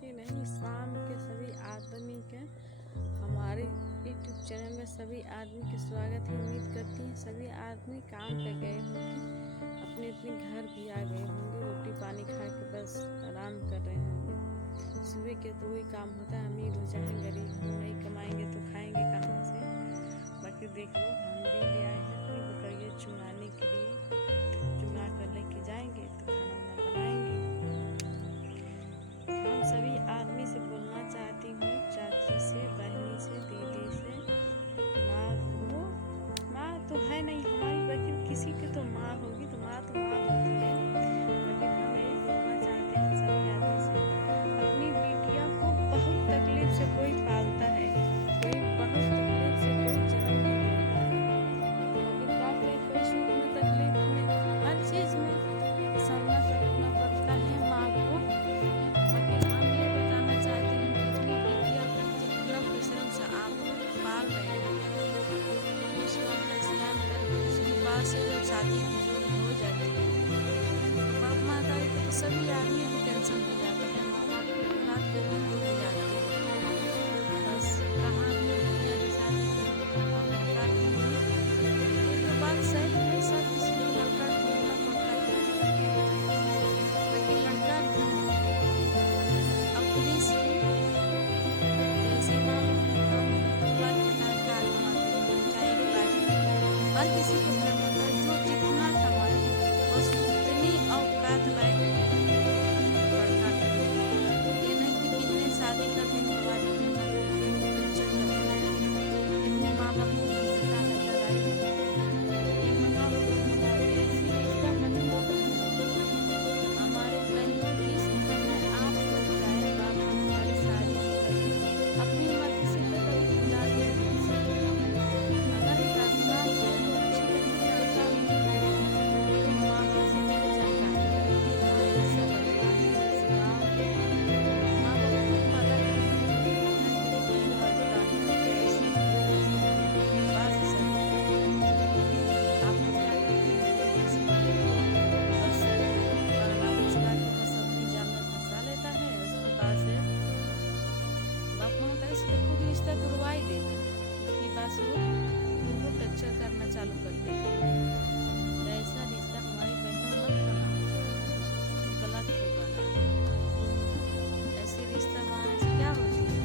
के नहीं, शाम के सभी आदमी के हमारे यूट्यूब चैनल में सभी आदमी के स्वागत है। उम्मीद करती हैं सभी आदमी काम पे गए होंगे, अपने अपने घर भी आ गए होंगे, रोटी पानी खा के बस आराम कर रहे होंगे। सुबह के तो वही काम होता है, अमीर हो चाहे गरीब हो, नहीं कमाएंगे तो खाएंगे कहाँ से। बाकी देख लो, हम भी ले आए हैं अपनी बकरियाँ चुनाने के लिए, चुना कर लेके जाएंगे तो खाना वाना बनाएंगे। हम सभी आदमी से बोलना चाहती हूँ, चाची से, बहनी से, दीदी से, माँ तो है नहीं हमारी, लेकिन किसी की तो माँ होगी, तो माँ होती है। लेकिन हम यही बोलना चाहते हैं सभी आदमी से, अपनी बिटिया को बहुत तकलीफ से कोई पालता है, कोई बहुत तकलीफ से कोई जन्म नहीं देता है। लेकिन क्या करें, कोई सुख में तकलीफ में हर चीज़ में सामना करना पड़ता है माँ को। लेकिन हम ये बताना चाहते हैं कि अपनी बिटिया को जितना परिश्रम से आप लोग पाल रहे हैं, उस वक्त स्नान करके उसके बाद से जब शादी हो जाती है तो बाप माता को तो सभी आदमी को टेंशन हो जाता है, माँ बाप की औलाद के दिन हो जाती है। बस कहाँ भी बिटिया की शादी करें, कहाँ लड़का ढूंढे, ये तो बात सही है, सब किसी को लड़का ढूंढना पड़ता है। लेकिन लड़का अपने से जैसे माँ बाप के लड़का कमाते हैं, चाहे एक लाख हर किसी को घर होता है, जो जितना कमाए बस उतनी औकात लाए लड़का करे। ये नहीं कि बिना शादी करने के बाद इतने माँ बाप को सता लगाई, ये माँ बाप ऐसी रिश्ता नहीं होता। हमारे बहनों की शिक्षा में आप लोग चाहे बाप हमारी शादी अपनी मर्जी से तो कभी बुला के नहीं सकते। अगर करना है तो अच्छी लड़की लड़का मिले तो माँ बाप से नहीं चलता है। ऐसा लगता है इस गाँव में माँ बाप को पता नहीं बात सही आप क्या करते हैं, बस चला के बस अपनी जाल में फंसा लेता है। उसके बाद से बाप माँ का इसका खुद रिश्ता तुड़वा ही देगा, उसके बाद से वो उनको टक्चर करना चालू कर देगा। तो ऐसा रिश्ता हमारी बहनों मत बनाओ, गलत होगा। ऐसे रिश्ता बनाने से क्या होती है,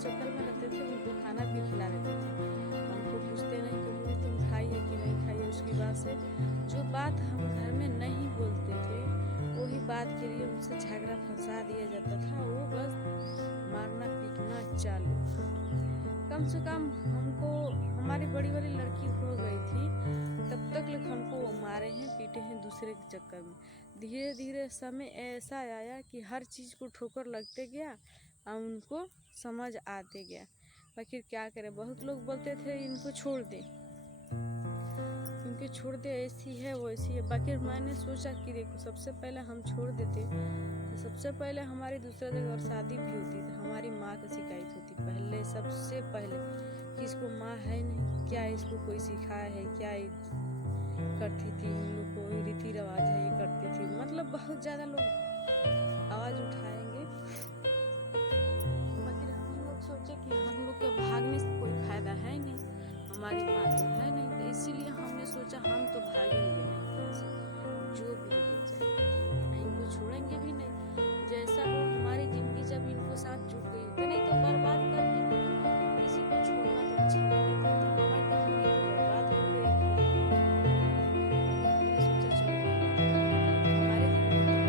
चक्कर में रहते थे, उनको खाना भी खिला देते थे। हमको पूछते नहीं कभी तुम खाइए कि नहीं खाइए। उसके बाद से जो बात हम घर में नहीं बोलते थे वही बात के लिए उनसे झगड़ा फंसा दिया जाता था, वो बस मारना पीटना चालू। कम से कम हमको हमारी बड़ी वाली लड़की हो गई थी तब तक लोग हमको मारे हैं पीटे हैं दूसरे के चक्कर में। धीरे धीरे समय ऐसा आया कि हर चीज़ को ठोकर लगते गया और उनको समझ आते गया। आखिर क्या करें, बहुत लोग बोलते थे इनको छोड़ दे, के छोड़ दे, ऐसी है वैसी है। बाकी मैंने सोचा कि देखो सबसे पहले हम छोड़ देते तो सबसे पहले हमारी दूसरा जगह और शादी भी होती तो हमारी माँ को शिकायत होती पहले, सबसे पहले कि इसको माँ है नहीं, क्या इसको कोई सिखाया है, क्या करती थी, हम लोग को रीति रिवाज है ये करती थी, मतलब बहुत ज़्यादा लोग आवाज़ उठाएंगे। बाकी हम लोग सोचे कि हम लोग के भागने से कोई फायदा है नहीं, हमारी माँ तो है नहीं, तो इसीलिए हमने सोचा हम तो भागेंगे नहीं यहाँ से, जो भी हो जाए इनको छोड़ेंगे भी नहीं। जैसा हो हमारी ज़िंदगी जब इनको साथ जुड़ गई तो नहीं तो बर्बाद कर देंगे, किसी को छोड़ना तो अच्छा नहीं लगता, तो हमारी ज़िंदगी तो बर्बाद हो गई। हमने सोचा चलो हमारे ज़िंदगी तो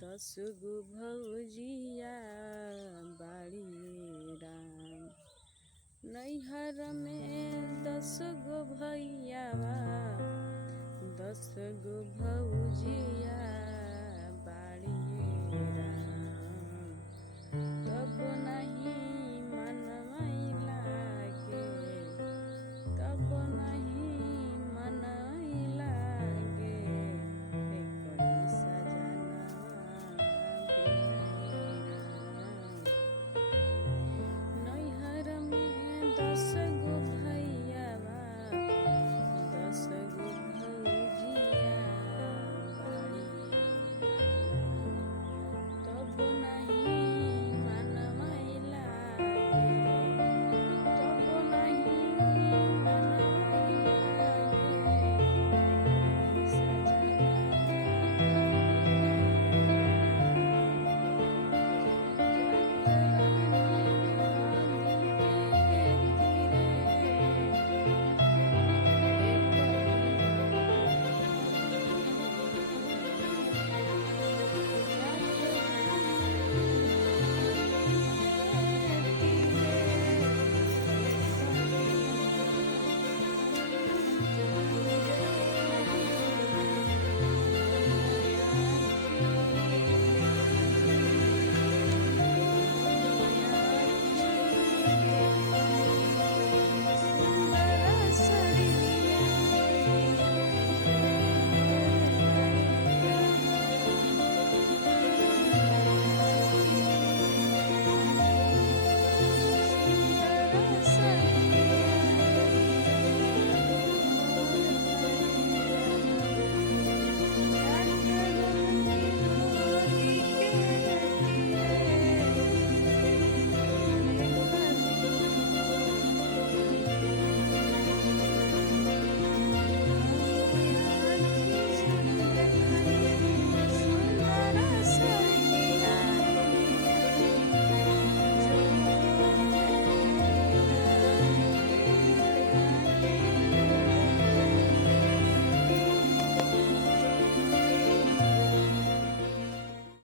दस गो भौजिया बाड़ी राम, नैहर में 10 गो भैयावा 10 गो भौजी